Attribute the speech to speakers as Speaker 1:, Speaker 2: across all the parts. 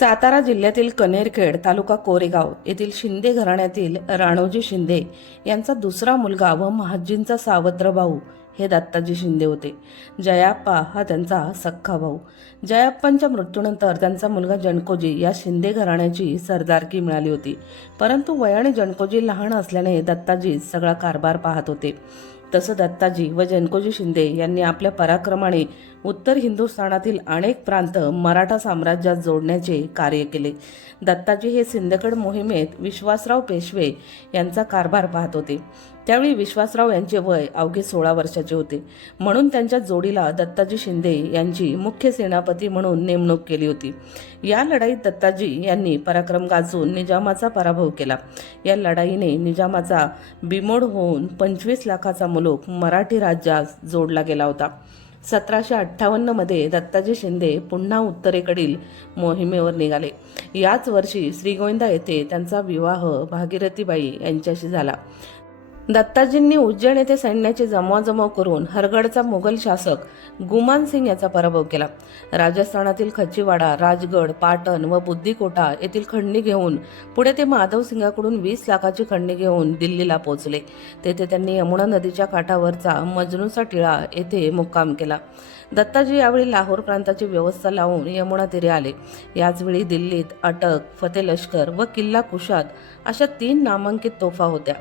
Speaker 1: सातारा जिल्ह्यातील कनेरखेड तालुका कोरेगाव येथील शिंदे घराण्यातील राणोजी शिंदे यांचा दुसरा मुलगा व महाजींचा सावत्र भाऊ हे दत्ताजी शिंदे होते. जयाप्पा हा त्यांचा सख्खा भाऊ. जयाप्पांच्या मृत्यूनंतर त्यांचा मुलगा जनकोजी या शिंदे घराण्याची सरदारकी मिळाली होती. परंतु वयाने जनकोजी लहान असल्याने दत्ताजी सगळा कारभार पाहत होते. तसं दत्ताजी व जनकोजी शिंदे यांनी आपल्या पराक्रमाने उत्तर हिंदुस्थानातील अनेक प्रांत मराठा साम्राज्यात जोडण्याचे कार्य केले. दत्ताजी हे सिंदखेड मोहिमेत विश्वासराव पेशवे यांचा कारभार पाहत होते. त्यावेळी विश्वासराव यांचे वय अवघे सोळा वर्षाचे होते. म्हणून त्यांच्या जोडीला दत्ताजी शिंदे यांची मुख्य सेनापती म्हणून नेमणूक केली होती. या लढाईत दत्ताजी यांनी पराक्रम गाजून निजामाचा पराभव केला. या लढाईने निजामाचा बिमोड होऊन पंचवीस लाखाचा मुलूक मराठी राज्यास जोडला गेला होता. सतराशे अठ्ठावन्नमध्ये दत्ताजी शिंदे पुन्हा उत्तरेकडील मोहिमेवर निघाले. याच वर्षी श्रीगोविंदा येथे त्यांचा विवाह भागीरथीबाई यांच्याशी झाला. दत्ताजींनी उज्जैन येथे सैन्याची जमवाजमव करून हरगडचा मुघल शासक गुमान सिंग याचा पराभव केला. राजस्थानातील खचीवाडा राजगड पाटण व बुद्धिकोटा येथील खंडणी घेऊन पुढे ते माधव सिंगाकडून वीस लाखाची खंडणी घेऊन दिल्लीला पोहोचले. तेथे त्यांनी यमुना नदीच्या काठावरचा मजनूचा टिळा येथे मुक्काम केला. दत्ताजी यावेळी लाहोर प्रांताची व्यवस्था लावून यमुना तीरे आले. याचवेळी दिल्लीत अटक फते लष्कर व किल्ला कुशात अशा तीन नामांकित तोफा होत्या.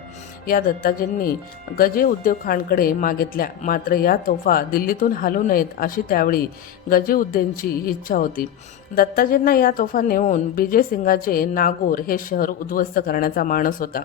Speaker 1: या दत्ता दत्ताजींनी गजे उद्योग खानकडे मागितल्या. मात्र या तोफा दिल्लीतून हलू नयेत अशी त्यावेळी गजे उद्दीनची इच्छा होती. दत्ताजींना या तोफा नेऊन विजय सिंगाचे नागोर हे शहर उद्ध्वस्त करण्याचा मानस होता.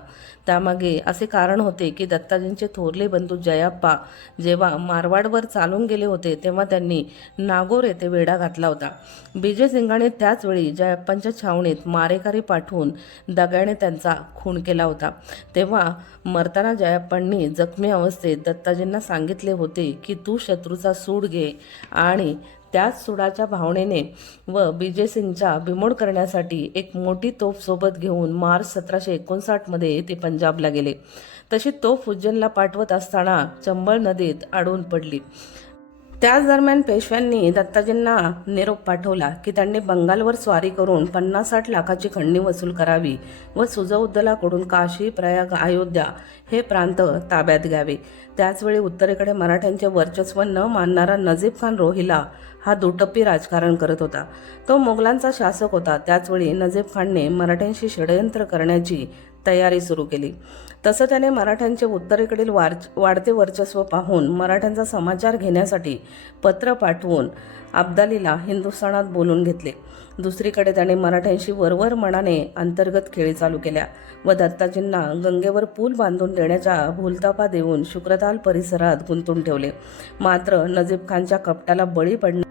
Speaker 1: त्यामागे असे कारण होते की दत्ताजींचे थोरले बंधू जयाप्पा जेव्हा मारवाडवर चालून गेले होते तेव्हा त्यांनी नागोर येथे वेढा घातला होता. विजय सिंगाने त्याच वेळी जयाप्पांच्या छावणीत मारेकरी पाठवून दगाने त्यांचा खून केला होता. तेव्हा मरताना जयाप्पांनी जखमी अवस्थेत दत्ताजींना सांगितले होते की तू शत्रूचा सूड घे आणि त्याच सुडाच्या भावनेने व बीजेसिंगचा सिंगचा बिमोड करण्यासाठी एक मोठी तोफ सोबत घेऊन मार्च सतराशे एकोणसाठमध्ये ते पंजाबला गेले. तशी तोफ उज्जैनला पाठवत असताना चंबळ नदीत अडवून पडली. त्याच दरम्यान पेशव्यांनी दत्ताजींना निरोप पाठवला की त्यांनी बंगालवर स्वारी करून पन्नास साठ लाखाची खंडणी वसूल करावी व सुजउद्दलाकडून काशी प्रयाग अयोध्या हे प्रांत ताब्यात घ्यावे. त्याचवेळी उत्तरेकडे मराठ्यांचे वर्चस्व न मानणारा नजीब खान रोहिला हा दुटप्पी राजकारण करत होता. तो मोगलांचा शासक होता. त्याचवेळी नजीब खानने मराठ्यांशी षडयंत्र करण्याची तयारी सुरू केली. तसं त्याने मराठ्यांचे उत्तरेकडील वार वाढते वर्चस्व पाहून मराठ्यांचा समाचार घेण्यासाठी पत्र पाठवून अब्दालीला हिंदुस्थानात बोलून घेतले. दुसरीकडे त्याने मराठ्यांशी वरवर मनाने अंतर्गत खेळी चालू केल्या व दत्ताजींना गंगेवर पूल बांधून देण्याच्या भूलतापा देऊन शुक्रताल परिसरात गुंतून ठेवले. मात्र नजीब खानच्या कपटाला बळी पडणे